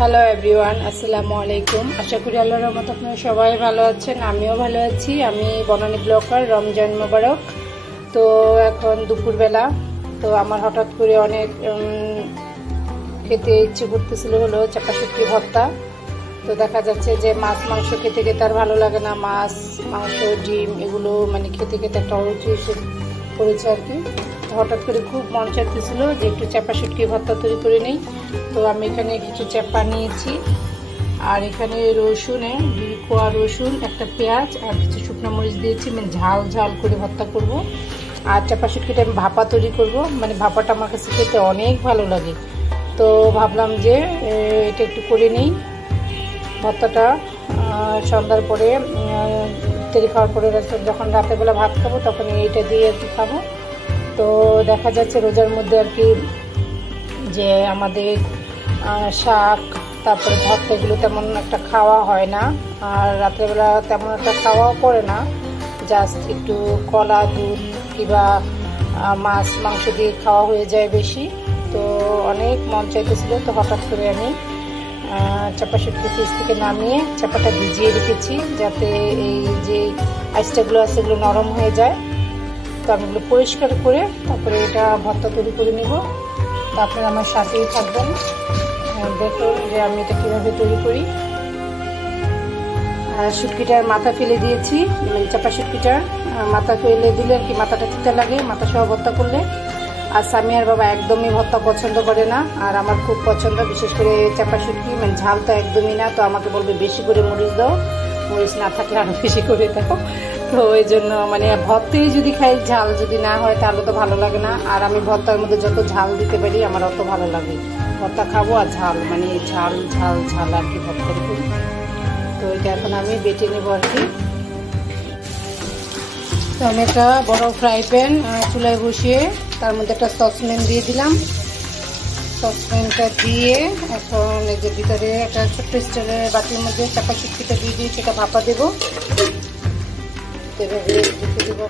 Hello everyone, আসসালামু আলাইকুম। আশা করি আল্লাহর রহমতে আপনারা সবাই ভালো আছেন, আমিও ভালো আছি। আমি বনানী ব্লগার, রমজান মোবারক। তো এখন দুপুরবেলা, তো আমার হঠাৎ করে অনেক খেতে ইচ্ছে করতেছিল হলো চাপা শুটকি ভর্তা। তো দেখা যাচ্ছে যে মাছ মাংস খেতে খেতে আর ভালো লাগে না, মাছ মাংস ডিম এগুলো মানে খেতে খেতে একটা অরুচি এসে পড়েছে আর কি। হঠাৎ করে খুব মন চাইতেছিল যে একটু চাপা শুটকি ভর্তা তৈরি করে নিই। তো আমি এখানে কিছু চাপা নিয়েছি, আর এখানে রসুনে 2 কোয়া রসুন, একটা পেঁয়াজ আর কিছু শুকনো মরিচ দিয়েছি, মানে ঝাল ঝাল করে ভর্তা করব। আর চাপা শুটকিটা আমি ভাপা তৈরি করব, মানে ভাপাটা আমার কাছে খেতে অনেক ভালো লাগে। তো ভাবলাম যে এটা একটু করে নিই ভর্তাটা। সন্ধ্যার পরে তৈরি খাওয়ার পরে যখন রাতেরবেলা ভাত খাবো তখন এইটা দিয়ে একটু খাবো। তো দেখা যাচ্ছে রোজার মধ্যে আর কি যে আমাদের শাক তারপরে ভর্তা এগুলো তেমন একটা খাওয়া হয় না, আর রাত্রেবেলা তেমন একটা খাওয়াও পড়ে না। জাস্ট একটু কলা দুধ কিংবা মাছ মাংস দিয়ে খাওয়া হয়ে যায় বেশি। তো অনেক মন চাইতেছিল, তো হঠাৎ করে আমি চাপা শুটকি ফ্রিজ থেকে নামিয়ে চাপাটা ভিজিয়ে রেখেছি যাতে এই যে আইসটাগুলো আছে এগুলো নরম হয়ে যায়। তো আমি এগুলো পরিষ্কার করে তারপরে এটা ভর্তা তৈরি করে নেব। তো আপনারা আমার সাথেই থাকবেন, দেখুন যে আমি এটা কীভাবে তৈরি করি। শুটকিটার মাথা ফেলে দিয়েছি, মানে চাপা শুটকিটার মাথা ফেলে দিলে আর কি মাথাটা তিতা লাগে মাথা সহ ভর্তা করলে। আর সামিয়ার বাবা একদমই ভর্তা পছন্দ করে না, আর আমার খুব পছন্দ, বিশেষ করে চাপা শুটকি, মানে ঝাল তো একদমই না। তো আমাকে বলবে বেশি করে মরিচ দাও, মরিচ না থাকলে আরও বেশি করে দাও। তো ওই জন্য মানে ভর্তাই যদি খাই ঝাল যদি না হয় তাহলে তো ভালো লাগে না। আর আমি ভর্তার মধ্যে যত ঝাল দিতে পারি আমার অত ভালো লাগে। ভর্তা খাবো আর ঝাল, মানে ঝাল ঝাল ঝাল আর কি ভর্তা করি। তো এটা এখন আমি বেটে নেবো আর কি। তো আমি একটা বড় ফ্রাই প্যান চুলায় বসিয়ে তার মধ্যে একটা সসপ্যান দিয়ে দিলাম। সসপ্যানটা দিয়ে এখন এই যে ভিতরে একটা ছোট্ট স্টিলের বাটির মধ্যে চাপা শুটকিটা দিয়ে দিয়ে সেটা ভাপা দেবো। এভাবে রেখে দেবো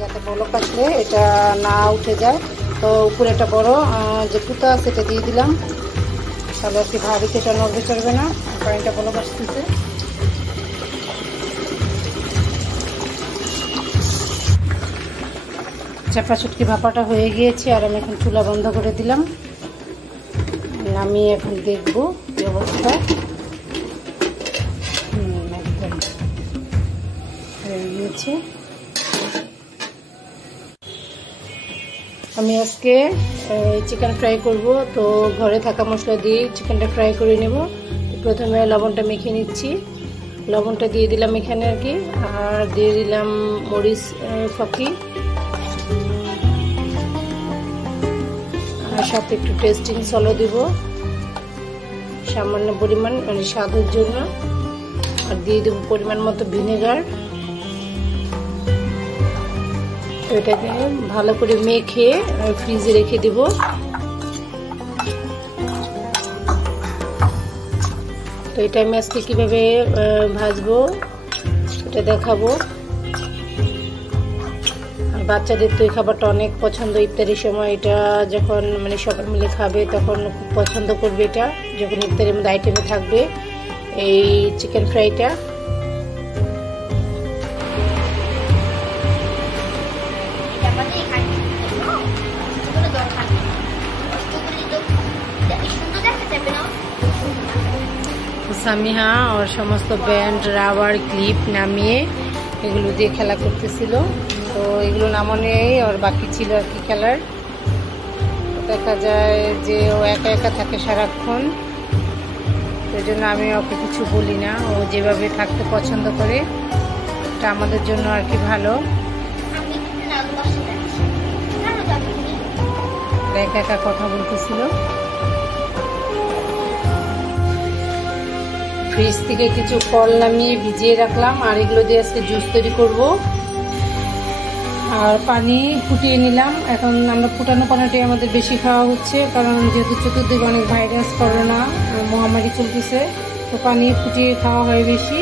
যাতে বলক আসলে এটা না উঠে যায়। তো উপরে একটা বড় যে কুতা সেটা দিয়ে দিলাম, তাহলে আর কি ভাবিতে এটা নড়বে চড়বে না, পানিটা বলক আসতেছে। চাপা শুটকি ভাপাটা হয়ে গিয়েছে, আর আমি এখন চুলা বন্ধ করে দিলাম। আমি এখন দেখবো কি অবস্থা। একদম হয়ে গিয়েছে। আমি আজকে চিকেন ফ্রাই করব, তো ঘরে থাকা মশলা দিয়ে চিকেনটা ফ্রাই করে নেব। প্রথমে লবণটা মেখে নিচ্ছি, লবণটা দিয়ে দিলাম এখানে আর কি, আর দিয়ে দিলাম মরিচ ফাঁকি, আর সাথে একটু টেস্টিং সলও দিব সামান্য পরিমাণ, মানে স্বাদের জন্য। আর দিয়ে দেবো পরিমাণ মতো ভিনেগার। তো এটাকে ভালো করে মেখে ফ্রিজে রেখে দেব। তো এটা আমি আজকে কীভাবে ভাজবো এটা দেখাবো। আর বাচ্চাদের তো এই খাবারটা অনেক পছন্দ, ইফতারির সময় এটা যখন মানে সবাই মিলে খাবে তখন খুব পছন্দ করবে। এটা যখন ইফতারির মধ্যে আইটেমে থাকবে এই চিকেন ফ্রাইটা। সামিহা ওর সমস্ত ব্যান্ড রাবার ক্লিপ নামিয়ে এগুলো দিয়ে খেলা করতেছিল। তো এগুলো নামানোই ওর বাকি ছিল আর কি খেলার। দেখা যায় যে ও একা একা থাকে সারাক্ষণ, সেই জন্য আমি ওকে কিছু বলি না। ও যেভাবে থাকতে পছন্দ করে এটা আমাদের জন্য আর কি ভালো। একা একা কথা বলতেছিল। ফ্রিজ থেকে কিছু ফল নামিয়ে ভিজিয়ে রাখলাম, আর এগুলো দিয়ে আজকে জুস তৈরি করব। আর পানি ফুটিয়ে নিলাম। এখন আমরা ফুটানো পানিটাই আমাদের বেশি খাওয়া হচ্ছে, কারণ যেহেতু চতুর্দিকে অনেক ভাইরাস করোনা মহামারী চলতেছে, তো পানি ফুটিয়ে খাওয়া হয় বেশি।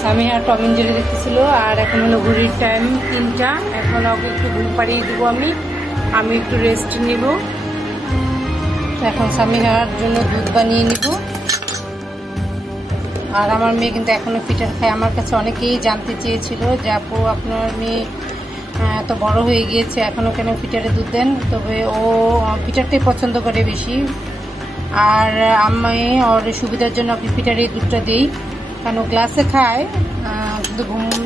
সামিহা টম এন্ড জেরি দেখতেছিল, আর এখন হলো ঘড়ির টাইম 3টা। এখন ওকে একটু ঘুম পাড়িয়ে দেবো, আমি একটু রেস্ট নিব। তো এখন সামিহার জন্য দুধ বানিয়ে নিব। আর আমার মেয়ে কিন্তু এখনো পিঠা খায়। আমার কাছে অনেকেই জানতে চেয়েছিল যে আপু আপনার মেয়ে এত বড় হয়ে গিয়েছে এখনো কেন পিঠারে দুধ দেন। তবে ও পিঠারটাই পছন্দ করে বেশি। আর আমি ওর সুবিধার জন্য আপনি পিঠারে দুধটা দিই, কারণ ও গ্লাসে খায়, কিন্তু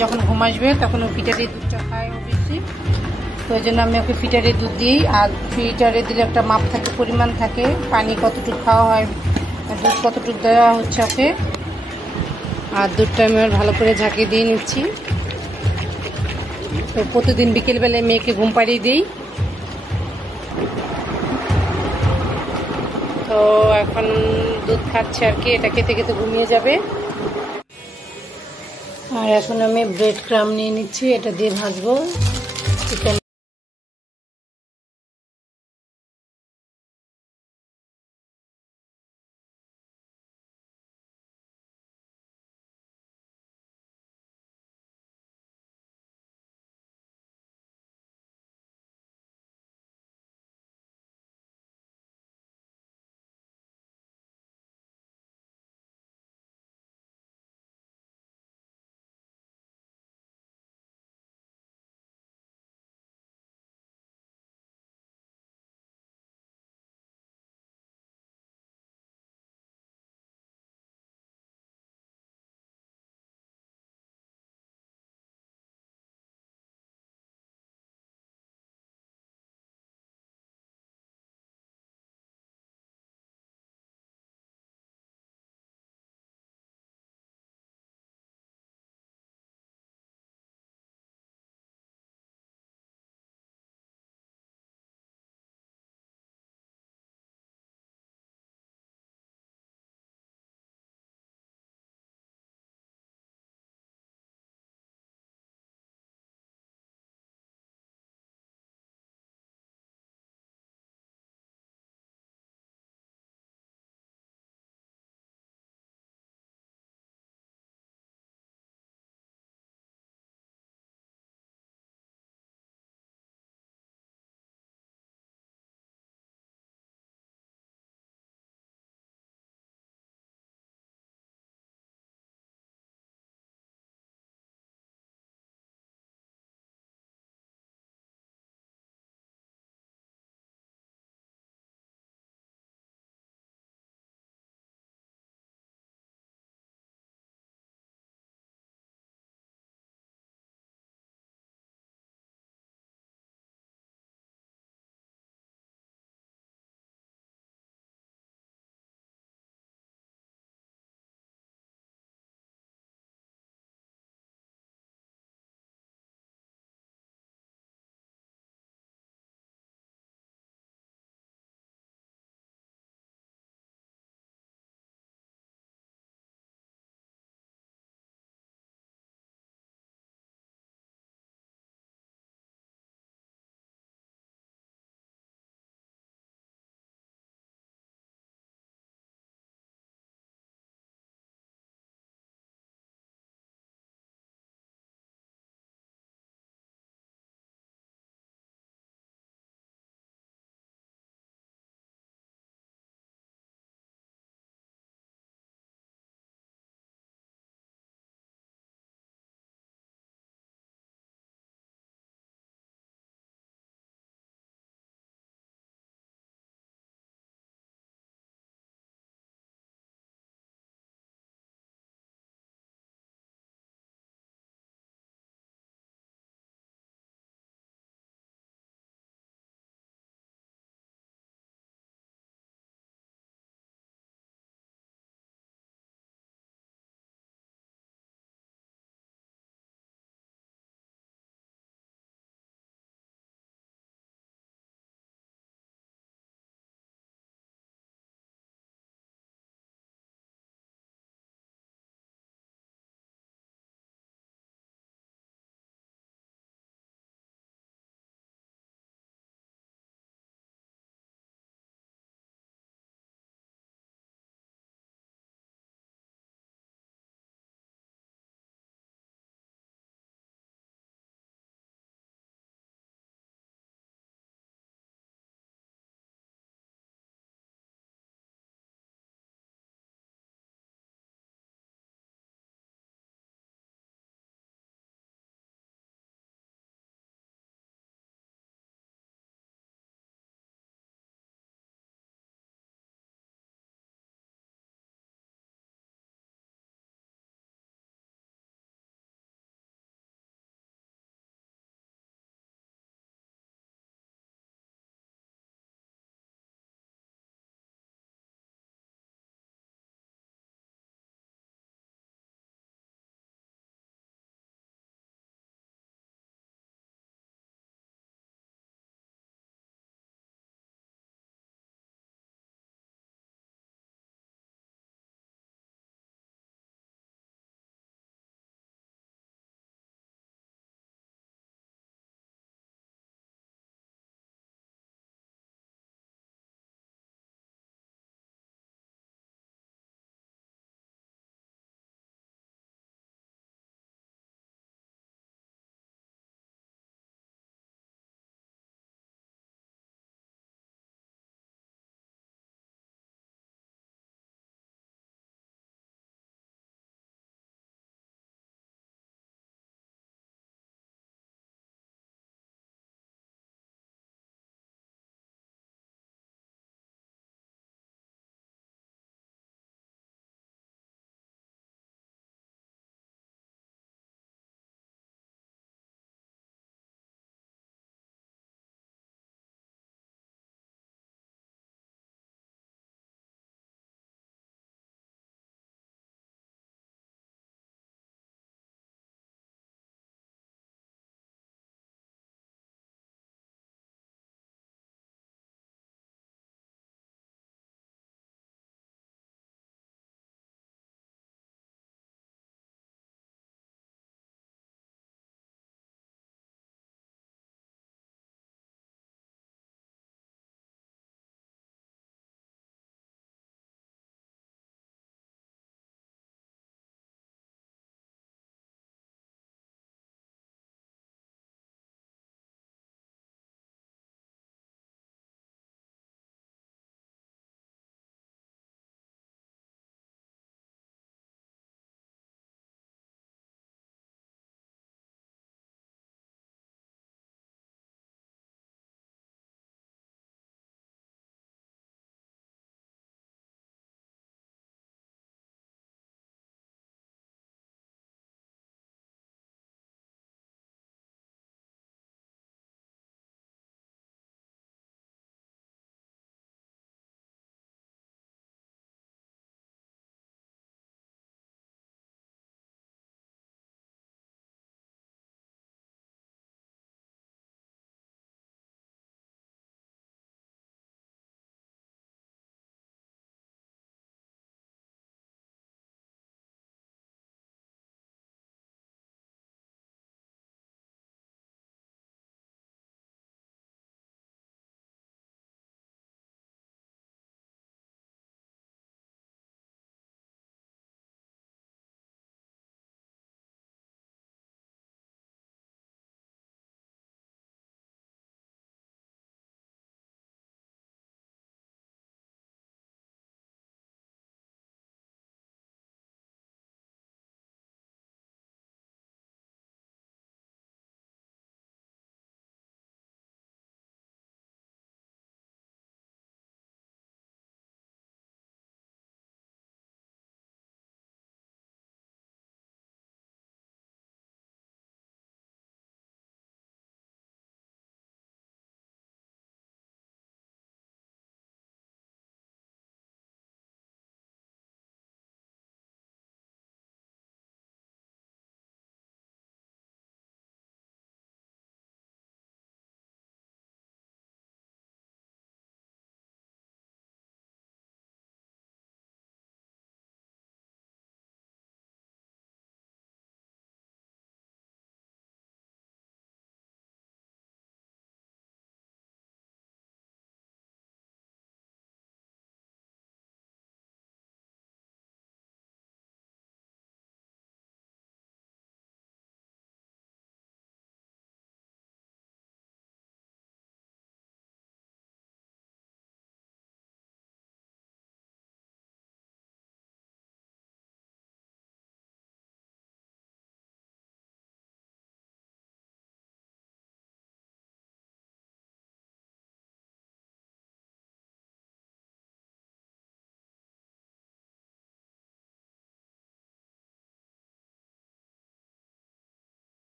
যখন ঘুম আসবে তখন ও পিঠারে দুধটা খায় ও বেশি। তো ওই জন্য আমি ওকে ফিটারে দুধ দিই। আর ফিটারে দিলে একটা মাপ থাকে, পরিমাণ থাকে, পানি কতটুকু খাওয়া হয়, দুধ কতটুকু দেওয়া হচ্ছে ওকে। আর দুধটা আমি ভালো করে ঝাঁকিয়ে দিয়ে নিচ্ছি। তো প্রতিদিন বিকেলবেলায় মেয়েকে ঘুম পাড়িয়ে দিই। তো এখন দুধ খাচ্ছে আর কি, এটা খেতে খেতে ঘুমিয়ে যাবে। আর এখন আমি ব্রেড ক্রাম নিয়ে নিচ্ছি, এটা দিয়ে ভাজবো চিকেন।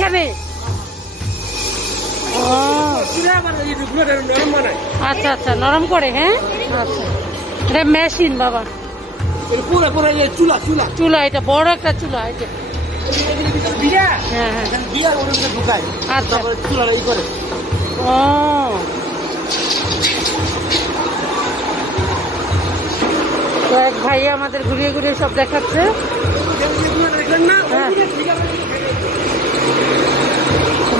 এইখানে? ও আচ্ছা আচ্ছা, নরম করে। হ্যাঁ আচ্ছা, এটা মেশিন বাবা, চুলা, এটা বড় একটা চুলা এটা। হ্যাঁ হ্যাঁ, আচ্ছা। ও তো এক ভাই আমাদের ঘুরিয়ে ঘুরিয়ে সব দেখাচ্ছে। হ্যাঁ,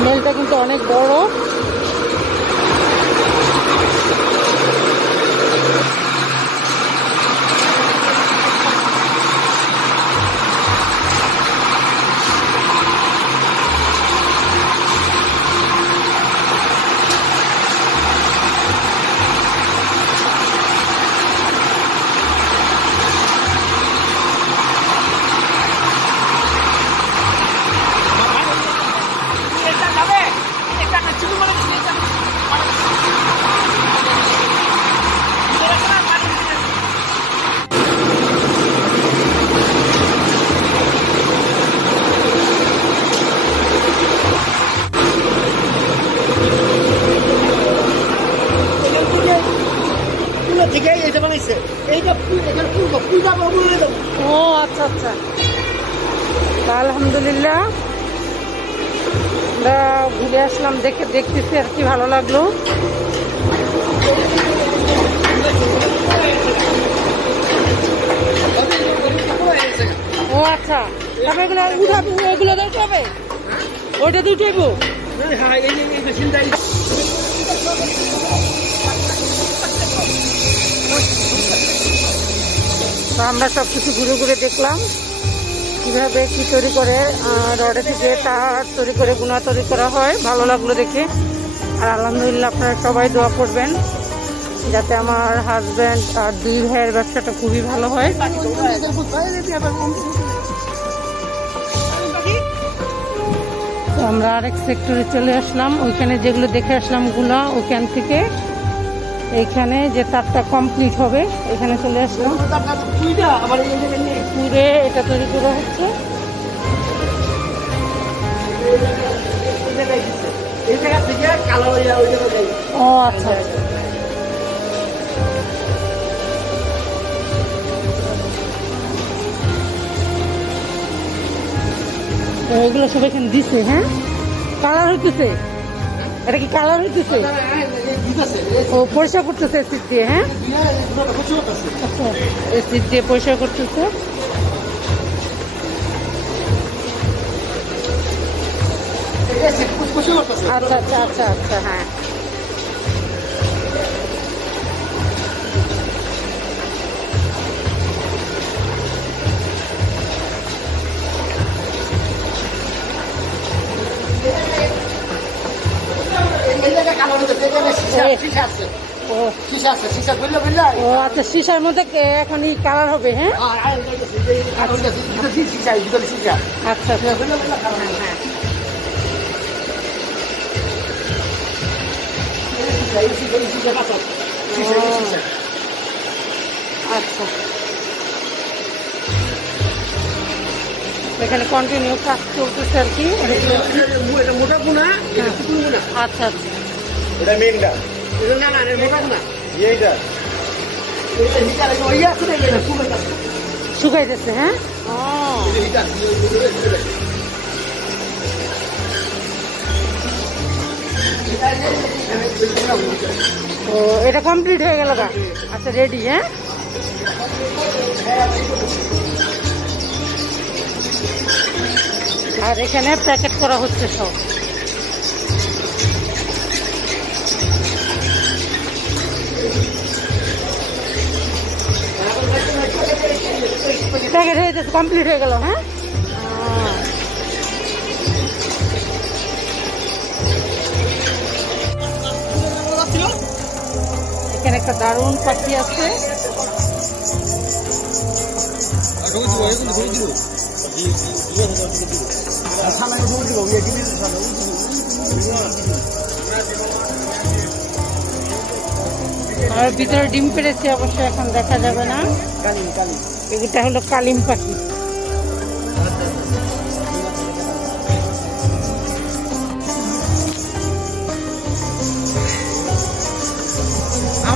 মেলটা কিন্তু অনেক বড়। ও আচ্ছা আচ্ছা, আলহামদুলিল্লাহ আমরা ঘুরে আসলাম, দেখতেছি আর কি ভালো লাগলো। ও আচ্ছা, তারপরে এগুলো উঠাবো, ওইগুলো দিয়ে উঠাবে, ওইটা দিয়ে উঠাবো। আমরা সবকিছু ঘুরে ঘুরে দেখলাম কিভাবে কি তৈরি করে, রডে থেকে তার তৈরি করে গুণা তৈরি করা হয়। ভালো লাগলো দেখে। আর আলহামদুলিল্লাহ আপনারা সবাই দোয়া করবেন যাতে আমার হাজব্যান্ড আর দুই ভাইয়ের ব্যবসাটা খুবই ভালো হয়। তো আমরা আরেক সেক্টরে চলে আসলাম, ওইখানে যেগুলো দেখে আসলাম গুলা, ওইখান থেকে এইখানে যে তারটা কমপ্লিট হবে এখানে চলে আসলাম। পুরে এটা তৈরি করা হচ্ছে। ও আচ্ছা, এগুলো সব এখানে দিচ্ছে। হ্যাঁ, কালার হইতেছে, এটা কি কালার হইতেছে? ও পরিষ্কার করতেছে এসিড দিয়ে। হ্যাঁ আচ্ছা, এসিড দিয়ে পরিষ্কার করতেছে। আচ্ছা আচ্ছা আচ্ছা আচ্ছা, হ্যাঁ ও আচ্ছা, সিসার মধ্যে এখন কালার হবে। হ্যাঁ আচ্ছা আচ্ছা, এখানে কন্টিনিউ কাজ চলতেছে আর কি। মোটা গুণা, আচ্ছা আচ্ছা, এটা মেনটা, না না মোটা গুণা, এইটা শুকাইতেছে। হ্যাঁ ও, এটা কমপ্লিট হয়ে গেল। আচ্ছা রেডি। হ্যাঁ আর এখানে প্যাকেট করা হচ্ছে সব। প্যাকেট হয়ে যাচ্ছে, কমপ্লিট হয়ে গেল। হ্যাঁ এখানে একটা দারুণ পাখি আছে। আর ভিতরে ডিম পেড়েছে, অবশ্যই এখন দেখা যাবে না। এটা হলো কালিম পাখি।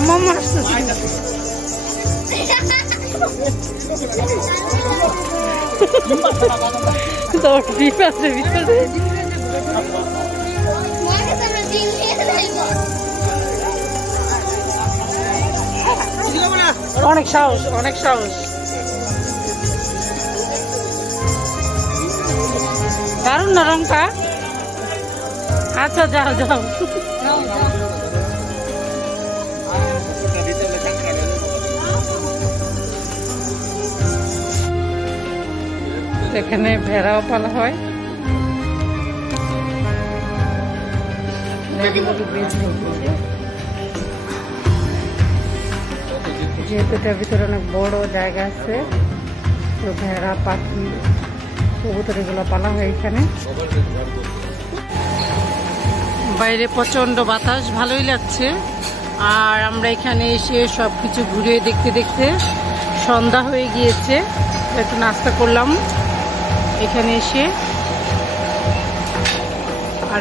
মামা আসতেছে তোর ডিপ আছে ভিতরে অনেক সাহস অনেক সাহস দারুণ না রংটা আচ্ছা যাও যাও এখানে ভেড়াও পালা হয় যেহেতু এটার ভিতরে অনেক বড় জায়গা আছে তো ভেড়া পাখি কবুতর এগুলো পালা হয় এখানে বাইরে প্রচন্ড বাতাস ভালোই লাগছে আর আমরা এখানে এসে সবকিছু ঘুরে দেখতে দেখতে সন্ধ্যা হয়ে গিয়েছে একটু নাস্তা করলাম এখানে এসে আর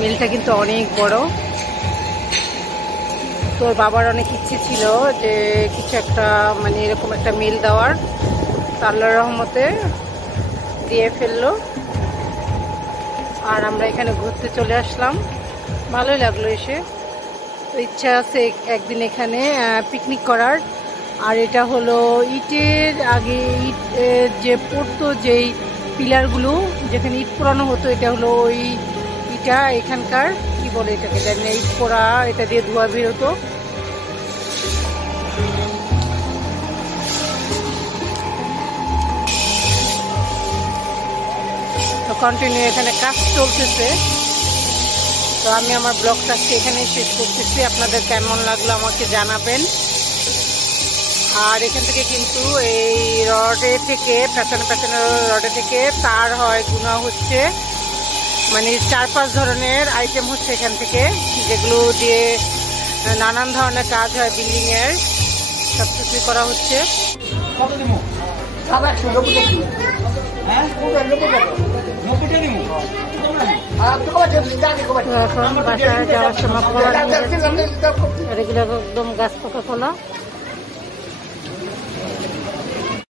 মেলটা কিন্তু অনেক বড় তোর বাবার অনেক ইচ্ছে ছিল যে কিছু একটা মানে এরকম একটা মেল দেওয়ার আল্লাহর রহমতে দিয়ে ফেললো আর আমরা এখানে ঘুরতে চলে আসলাম ভালোই লাগলো এসে তো ইচ্ছা আছে একদিন এখানে পিকনিক করার আর এটা হলো ইটের আগে ইট যে পড়তো যেই পিলারগুলো যেখানে ইট পোড়ানো হতো এটা হলো ওই ইটা এখানকার কি বলে এটাকে জানি না ইট পোড়া এটা দিয়ে ধোয়া বেরোতো তো কন্টিনিউ এখানে কাজ চলতেছে তো আমি আমার ব্লগটা এখানে শেষ করতেছি আপনাদের কেমন লাগলো আমাকে জানাবেন আর এখান থেকে কিন্তু এই রডে থেকে পেছনে রডে থেকে তার হয় গুণা হচ্ছে মানে 4-5 ধরনের আইটেম হচ্ছে এখান থেকে যেগুলো দিয়ে নানান ধরনের কাজ হয় বিল্ডিং এর সবকিছু করা হচ্ছে এখন বাসায় যাওয়ার সময় কলা একদম গাছ পাকা কলা